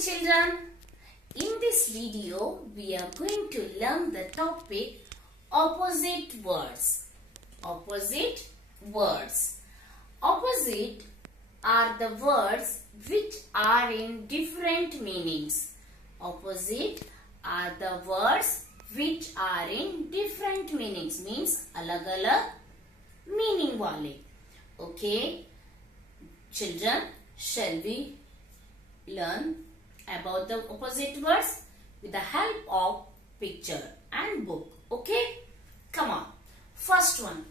children. In this video, we are going to learn the topic opposite words. Opposite words. Opposite are the words which are in different meanings. Opposite are the words which are in different meanings. Means alag-alag meaning wale. Okay, children, shall we learn about the opposite words with the help of picture and book? Okay, come on. First one,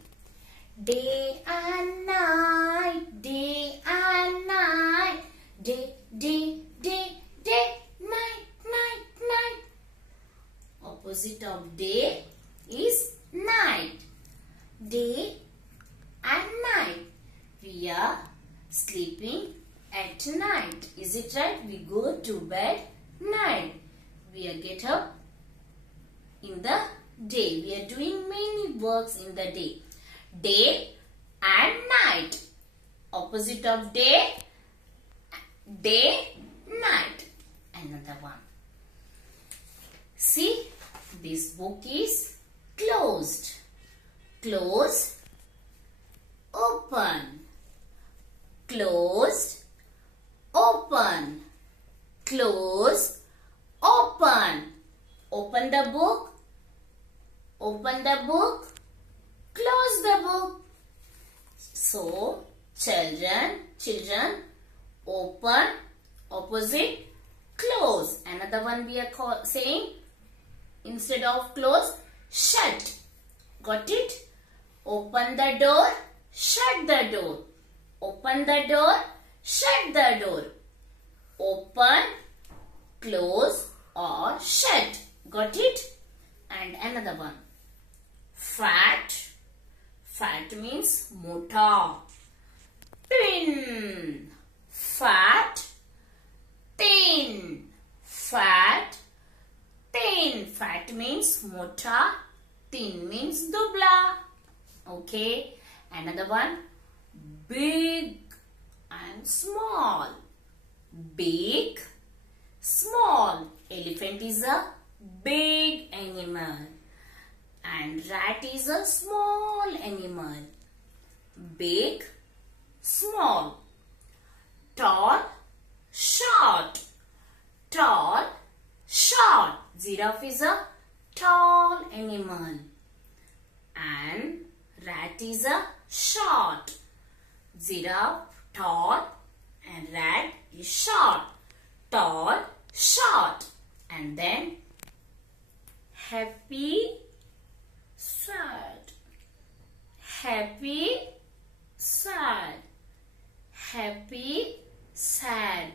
day and night, day and night, day, day, day, day, night, night, night. Opposite of day is night. Day and night. We are sleeping at night. Is it right? We go to bed night. We are get up in the day. We are doing many works in the day. Day and night. Opposite of day, day, night. Another one. See, this book is closed. Closed, open. Closed, open. Close, open. Open the book. Open the book. Close the book. So, children, open, opposite, close. Another one we are saying, instead of close, shut. Got it? Open the door, shut the door. Open the door, shut the door. Open, close or shut. Got it? And another one. Fat. Fat means mota. Thin. Fat. Thin. Fat. Thin. Fat means mota. Thin means dubla. Okay. Another one. Big and small. Big, small. Elephant is a big animal and rat is a small animal. Big, small. Tall, short. Tall, short. Giraffe is a tall animal and rat is a short. Giraffe, tall and rat is short. Tall, short. And then happy, sad. Happy, sad. Happy, sad.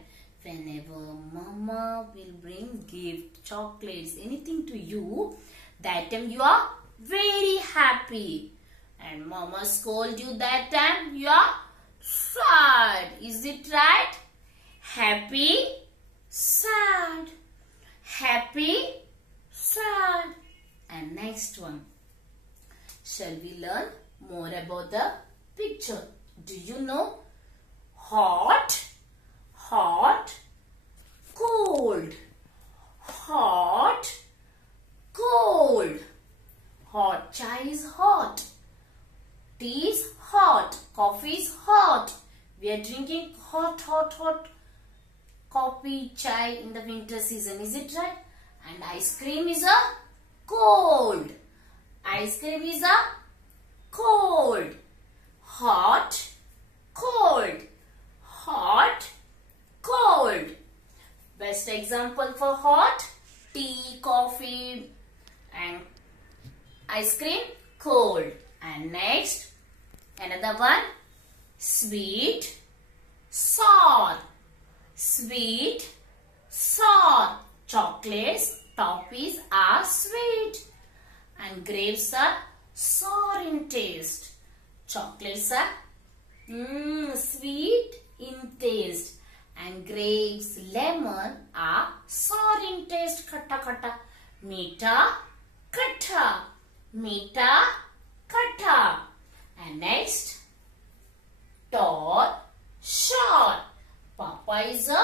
Whenever mama will bring gift, chocolates, anything to you, that time you are very happy. And mama scold you that time, you are sad. Is it right? Happy, sad. Happy, sad. And next one. Shall we learn more about the picture? Do you know? Hot, hot, cold. Hot, cold. Hot chai is hot. Tea is hot. Coffee is hot. We are drinking hot coffee, chai in the winter season. Is it right? And ice cream is a cold. Ice cream is a cold. Hot, cold. Hot, cold. Best example for hot, tea, coffee and ice cream, cold. And next, another one, sweet, sour. Sweet, sour. Chocolates, toffees are sweet. And grapes are sour in taste. Chocolates are sweet in taste. And grapes, lemon are sour in taste. Khatta, khatta. Meeta, khatta. Meeta, khatta. And next, tall, short. Papa is a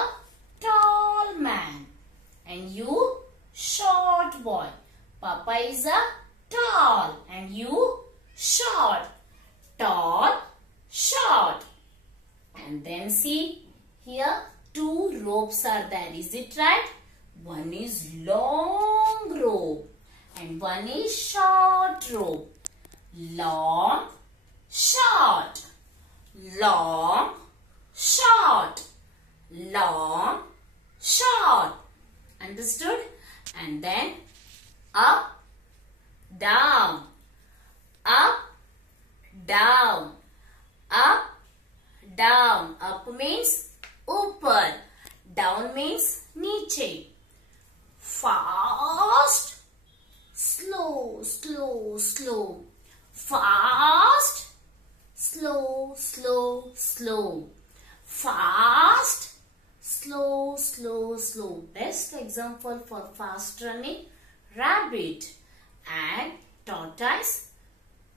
tall man. and you short boy. Papa is a tall and you short. Tall, short. And then see here 2 ropes are there. Is it right? One is long rope and one is short rope. Long, short. Long, short. Long, short. Understood? And then up, down. Up, down. Up, down. Up means upar. Down means niche. Fast, slow, slow, slow. Fast, slow, slow, slow. Fast, slow, slow, slow. Best example for fast running, rabbit. And tortoise,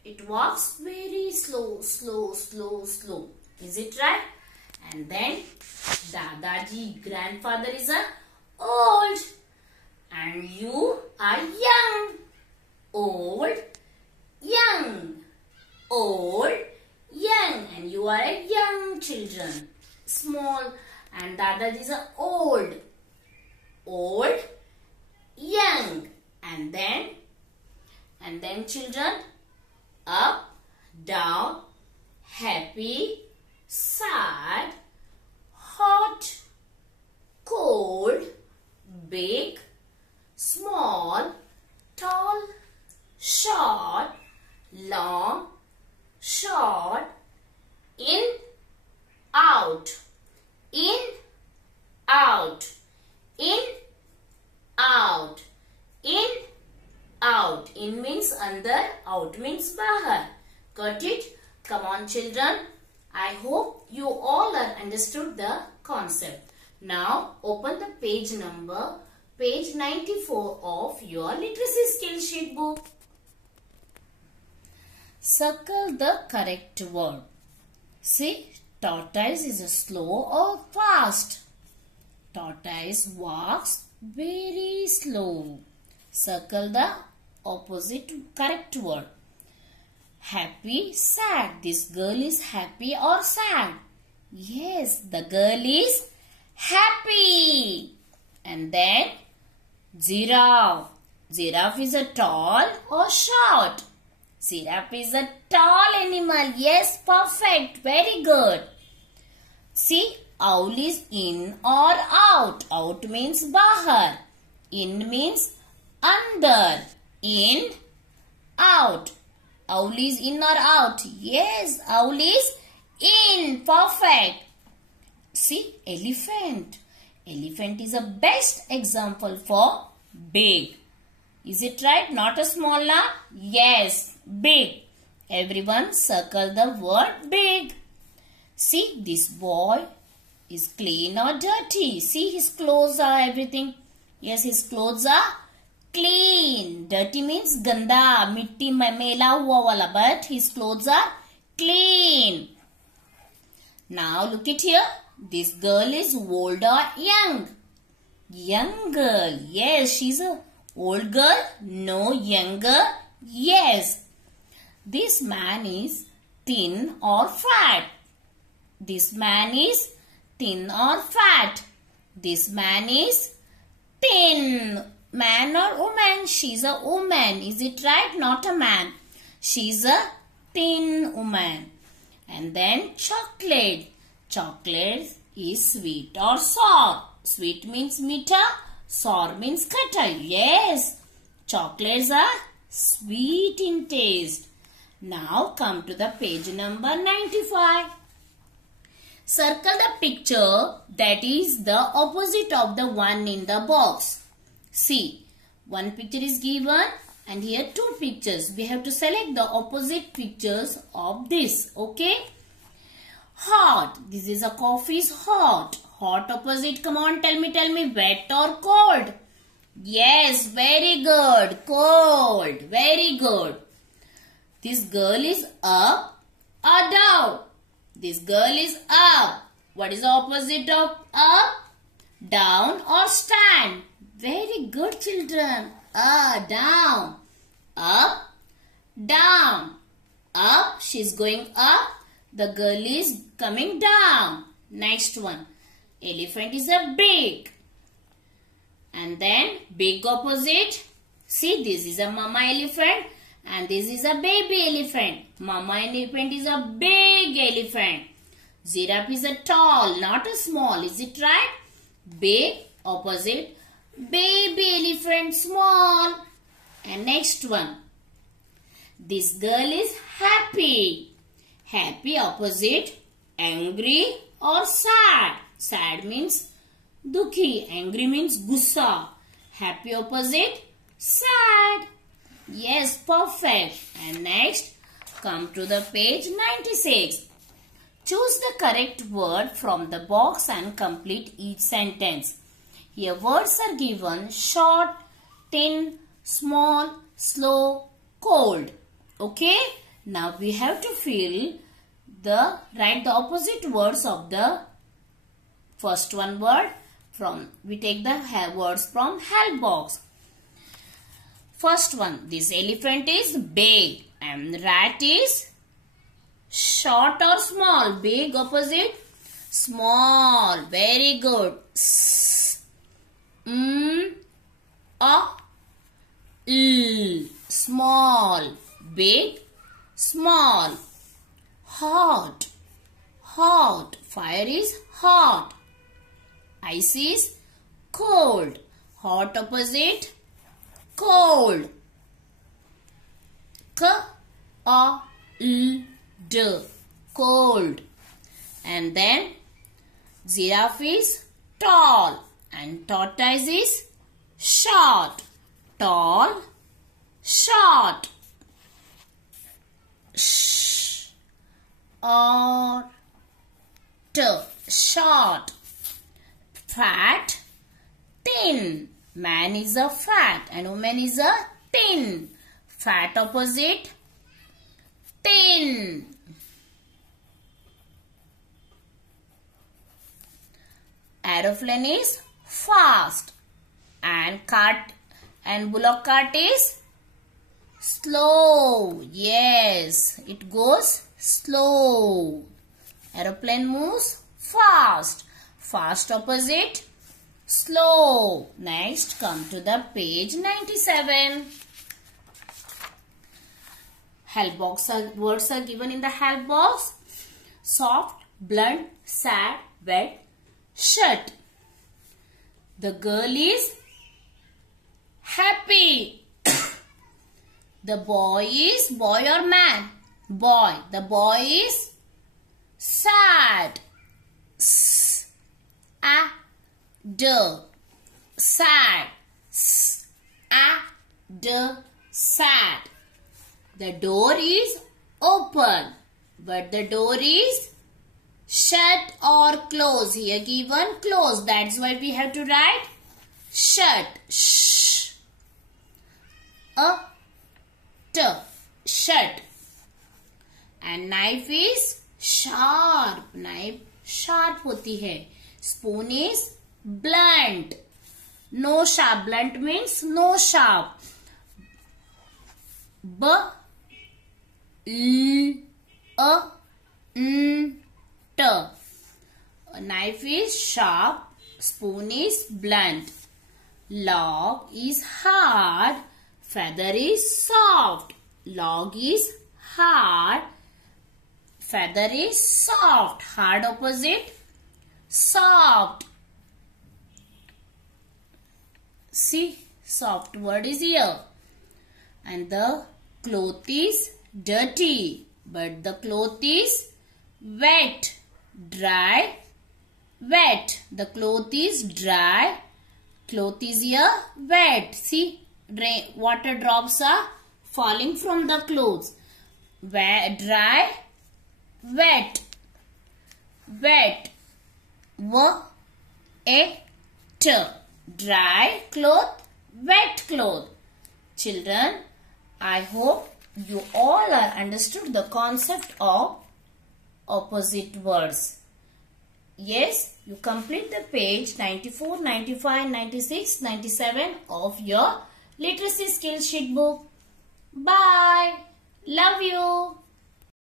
it walks very slow, slow, slow, slow. Is it right? And then Dadaji, grandfather, is a old. And you are young. Old, young. Old, young. And you are a young children. Small. And Dadaji is a old. Old, young. And then children, up, down, happy, sad, hot, cold, big, small, tall, short, long, short, in, out, in, out, in, out, in, out. In means andar, out means bahar. Got it? Come on children. I hope you all are understood the concept. Now open the page 94 of your literacy skill sheet book. Circle the correct word. See, tortoise is a slow or fast. Tortoise walks very slow. Circle the opposite correct word. Happy, sad. This girl is happy or sad? Yes, the girl is happy. And then giraffe. Giraffe is a tall or short? Giraffe is a tall animal. Yes, perfect. Very good. See, owl is in or out. Out means bahar. In means under. In, out. Owl is in or out? Yes, owl is in. Perfect. See, elephant. Elephant is a best example for big. Is it right? Not a small na? Yes, big. Everyone circle the word big. See, this boy is clean or dirty? See, his clothes are everything. Yes, his clothes are clean. Dirty means ganda, mitti mein mela hua wala, but his clothes are clean. Now look at here. This girl is old or young? Young girl. Yes, she's a old girl. No, younger. Yes. This man is thin or fat? This man is thin or fat? This man is thin. Man or woman? She's a woman. Is it right? Not a man. She's a thin woman. And then chocolate. Chocolate is sweet or sour. Sweet means meetha. Sour means khatta. Yes. Chocolates are sweet in taste. Now come to the page number 95. Circle the picture that is the opposite of the one in the box. See, one picture is given and here 2 pictures. We have to select the opposite pictures of this. Okay. Hot. This is a coffee is hot. Hot opposite. Come on, tell me. Wet or cold? Yes, very good. Cold. Very good. This girl is up or down? This girl is up. What is the opposite of up? Down or stand? Very good, children. Down. Up. Down. Up. She's going up. The girl is coming down. Next one. Elephant is a big. And then big opposite. See, this is a mama elephant and this is a baby elephant. Mama elephant is a big elephant. Giraffe is a tall, not a small. Is it right? Big opposite. Baby elephant small. And next one. This girl is happy. Happy opposite. Angry or sad. Sad means dukhi. Angry means gussa. Happy opposite. Sad. Yes, perfect. And next, come to the page 96. Choose the correct word from the box and complete each sentence. Here words are given: short, thin, small, slow, cold. Okay? Now we have to write the opposite words of the first one word. We take the words from help box. First one, this elephant is big and rat is short or small. Big opposite, small. Very good. Small. Big, small. Hot. Hot. Fire is hot. Ice is cold. Hot opposite, cold. Cold. And then giraffe is tall and tortoise is short. Tall, short. Short. Fat, thin. Man is a fat and woman is a thin. Fat opposite, thin. Aeroplane is fast and bullock cart is slow. Yes, it goes slow. Aeroplane moves fast. Fast opposite, slow. Next, come to the page 97. Help box words are given in the help box. Soft, blunt, sad, wet, shut. The girl is happy. The boy is boy or man? Boy. The boy is sad. Sad. Sad. The door is open, but the door is shut or close. Here given close. That's why we have to write shut. Shut. And knife is sharp. Knife sharp होती है. Spoon is blunt. No sharp. Blunt means no sharp. A knife is sharp. Spoon is blunt. Log is hard. Feather is soft. Log is hard. Feather is soft. Hard opposite, soft. See, soft word is here. And the cloth is dirty, but the cloth is wet. Dry, wet. The cloth is dry. Cloth is here wet. See, water drops are falling from the clothes. Dry, wet. Wet. Dry cloth, wet cloth. Children, I hope you all are understood the concept of opposite words. Yes, you complete the page 94, 95, 96, 97 of your literacy skills sheet book. Bye. Love you.